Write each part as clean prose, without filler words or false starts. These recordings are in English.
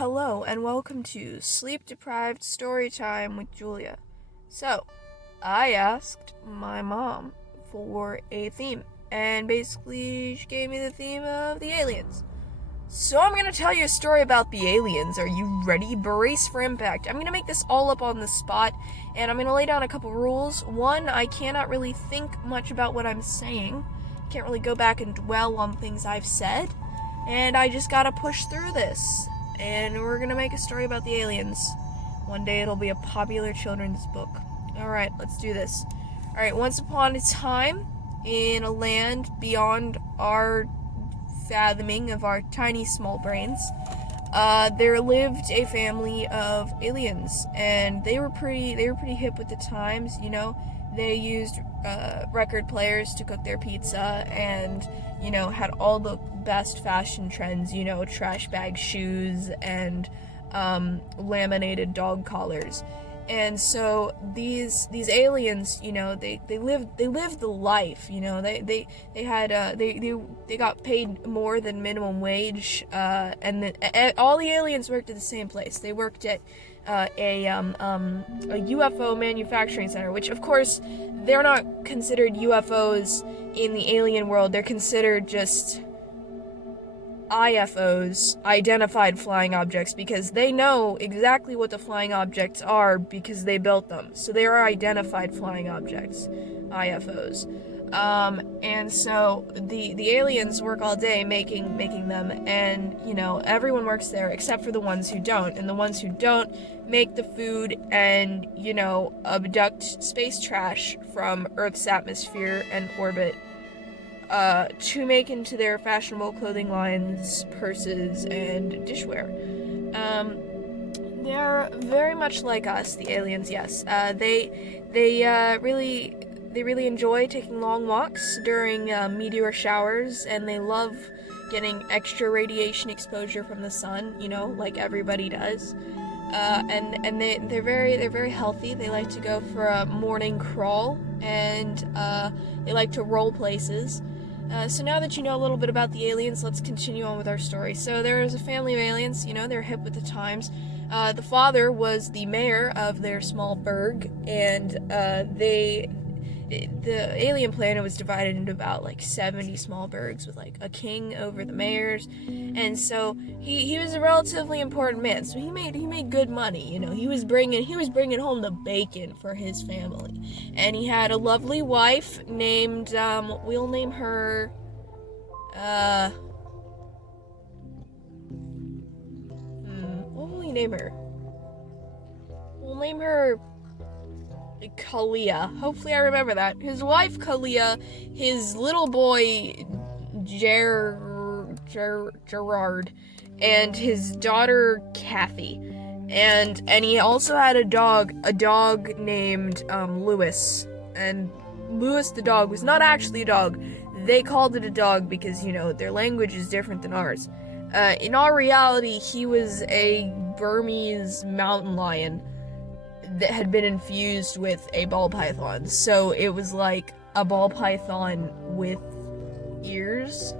Hello and welcome to Sleep Deprived Storytime with Julia. So, I asked my mom for a theme, and basically she gave me the theme of the aliens. So I'm gonna tell you a story about the aliens. Are you ready? Brace for impact. I'm gonna make this all up on the spot, and I'm gonna lay down a couple rules. One, I cannot really think much about what I'm saying. Can't really go back and dwell on things I've said. And I just gotta push through this. And we're gonna make a story about the aliens. One day it'll be a popular children's book. Alright, let's do this. Alright, once upon a time, in a land beyond our fathoming of our tiny small brains, there lived a family of aliens, and they were pretty hip with the times. They used record players to cook their pizza, and had all the best fashion trends, trash bag shoes and laminated dog collars. And so these aliens, they lived the life. They got paid more than minimum wage, and all the aliens worked at the same place. They worked at a UFO manufacturing center, which of course they're not considered UFOs in the alien world. They're considered just IFOs, identified flying objects, because they know exactly what the flying objects are because they built them. So they are identified flying objects, IFOs. And so the aliens work all day making them, and everyone works there except for the ones who don't. And the ones who don't make the food and abduct space trash from Earth's atmosphere and orbit to make into their fashionable clothing lines, purses, and dishware. They're very much like us, the aliens. Yes, they really enjoy taking long walks during meteor showers, and they love getting extra radiation exposure from the sun. Like everybody does. And they're very healthy. They like to go for a morning crawl, and they like to roll places. So now that you know a little bit about the aliens, let's continue on with our story. So there was a family of aliens, they're hip with the times. The father was the mayor of their small burg, and the alien planet was divided into about 70 small burgs with a king over the mayors. And so he was a relatively important man, so he made good money. He was bringing home the bacon for his family. And he had a lovely wife named we'll name her what will we name her? We'll name her Kalia. Hopefully I remember that. His wife Kalia, his little boy Gerard, and his daughter Kathy. And he also had a dog named Lewis. And Lewis the dog was not actually a dog. They called it a dog because, their language is different than ours. In all reality, he was a Burmese mountain lion that had been infused with a ball python. So it was like a ball python with ears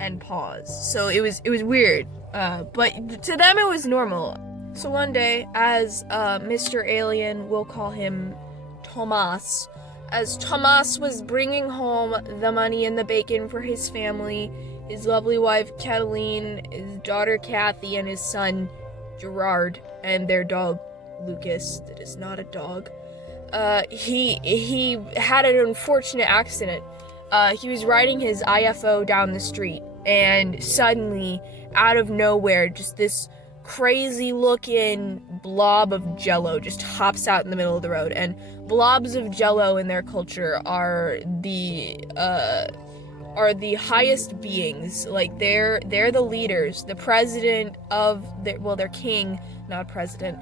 and paws. So it was weird. But to them it was normal. So one day, as Mr. Alien, we'll call him Thomas, as Thomas was bringing home the money and the bacon for his family, his lovely wife Cataline, his daughter Kathy, and his son Gerard, and their dog Lucas, that is not a dog. He had an unfortunate accident. He was riding his IFO down the street, and suddenly, out of nowhere, just this crazy looking blob of jello just hops out in the middle of the road. And blobs of jello in their culture are the highest beings. They're the leaders, the president of their king, not president.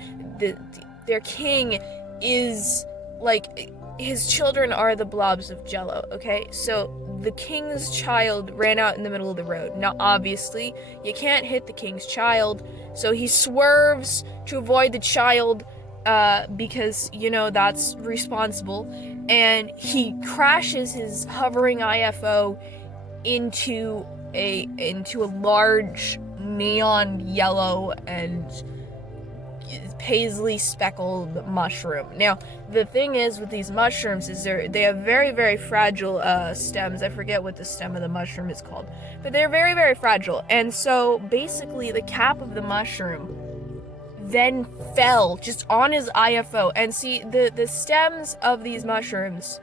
Their king is his children are the blobs of jello, okay? So the king's child ran out in the middle of the road. Now obviously you can't hit the king's child, so he swerves to avoid the child because that's responsible, and he crashes his hovering IFO into a large neon yellow and paisley speckled mushroom. Now, the thing is with these mushrooms is they have very, very fragile stems. I forget what the stem of the mushroom is called, but they're very, very fragile. And so basically the cap of the mushroom then fell just on his IFO. And see, the stems of these mushrooms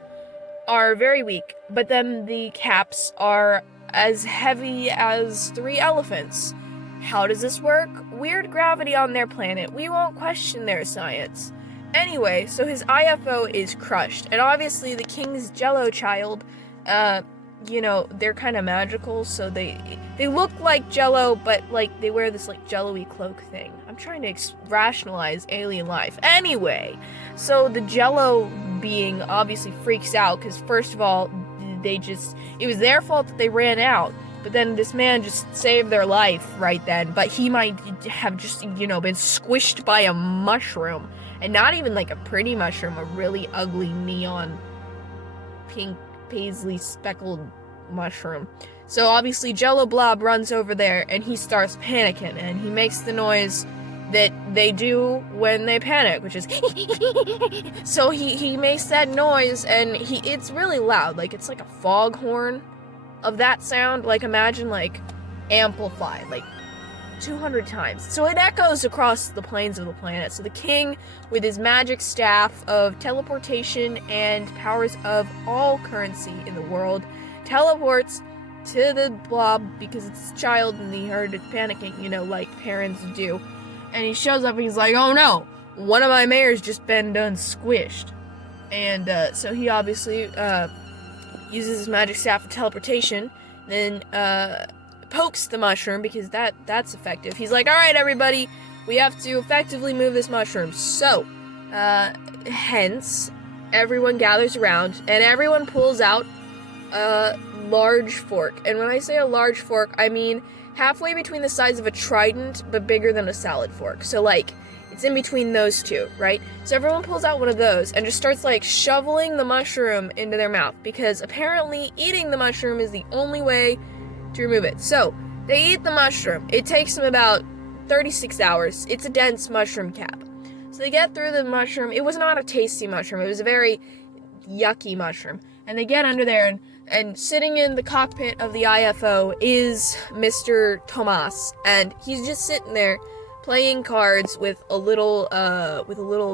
are very weak, but then the caps are as heavy as 3 elephants. How does this work? Weird gravity on their planet. We won't question their science. Anyway, so his IFO is crushed, and obviously the king's Jello child, they're kind of magical, so they look like Jello, but like they wear this like Jello-y cloak thing. I'm trying to rationalize alien life. Anyway, so the Jello being obviously freaks out because first of all, it was their fault that they ran out. But then this man just saved their life right then. But he might have just, been squished by a mushroom. And not even like a pretty mushroom, a really ugly neon pink paisley speckled mushroom. So obviously Jello Blob runs over there and he starts panicking. And he makes the noise that they do when they panic, which is so he makes that noise and it's really loud. Like it's like a foghorn of that sound, like imagine like amplified like 200 times. So it echoes across the plains of the planet. So the king, with his magic staff of teleportation and powers of all currency in the world, teleports to the blob because it's his child and he heard it panicking, like parents do. And he shows up and he's like, oh no, one of my mares just been done squished. And so he obviously uses his magic staff of teleportation, then pokes the mushroom because that's effective. He's like, all right, everybody, we have to effectively move this mushroom. So, hence, everyone gathers around and everyone pulls out a large fork. And when I say a large fork, I mean halfway between the size of a trident, but bigger than a salad fork. So, like, it's in between those two, right? So everyone pulls out one of those and just starts like shoveling the mushroom into their mouth because apparently eating the mushroom is the only way to remove it. So they eat the mushroom. It takes them about 36 hours. It's a dense mushroom cap. So they get through the mushroom. It was not a tasty mushroom. It was a very yucky mushroom. And they get under there and sitting in the cockpit of the IFO is Mr. Tomas. And he's just sitting there playing cards with a little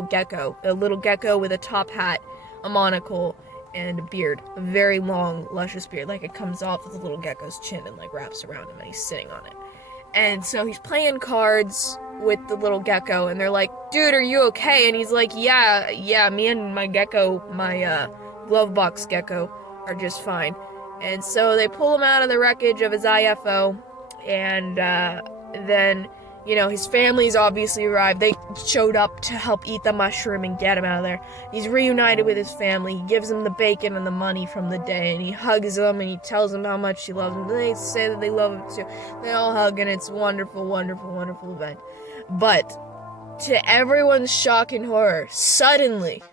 gecko with a top hat, a monocle, and a beard, a very long, luscious beard, like it comes off of the little gecko's chin and like wraps around him, and he's sitting on it. And so he's playing cards with the little gecko, and they're like, "Dude, are you okay?" And he's like, "Yeah, me and my gecko, my glove box gecko, are just fine." And so they pull him out of the wreckage of his IFO, and then his family's obviously arrived. They showed up to help eat the mushroom and get him out of there. He's reunited with his family. He gives them the bacon and the money from the day, and he hugs them, and he tells them how much he loves them. They say that they love him too. They all hug, and it's a wonderful, wonderful, wonderful event. But, to everyone's shock and horror, suddenly,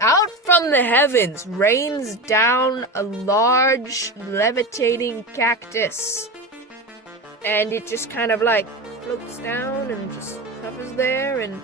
out from the heavens rains down a large, levitating cactus. And it just kind of like floats down and just hovers there, and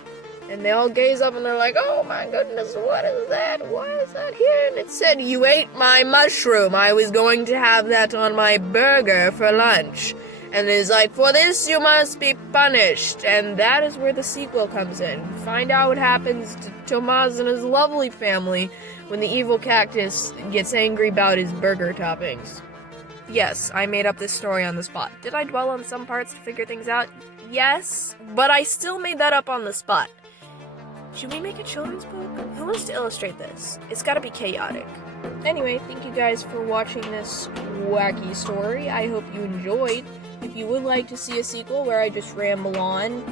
they all gaze up and they're like, "Oh my goodness, what is that? Why is that here?" And it said, "You ate my mushroom. I was going to have that on my burger for lunch." And it's like, "For this you must be punished." And that is where the sequel comes in. Find out what happens to Tomas and his lovely family when the evil cactus gets angry about his burger toppings. Yes, I made up this story on the spot. Did I dwell on some parts to figure things out? Yes, but I still made that up on the spot. Should we make a children's book? Who wants to illustrate this? It's gotta be chaotic. Anyway, thank you guys for watching this wacky story. I hope you enjoyed. If you would like to see a sequel where I just ramble on,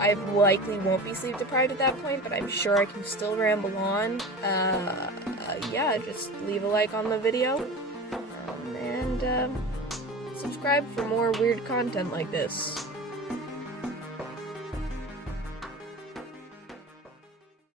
I likely won't be sleep deprived at that point, but I'm sure I can still ramble on. Just leave a like on the video. And subscribe for more weird content like this.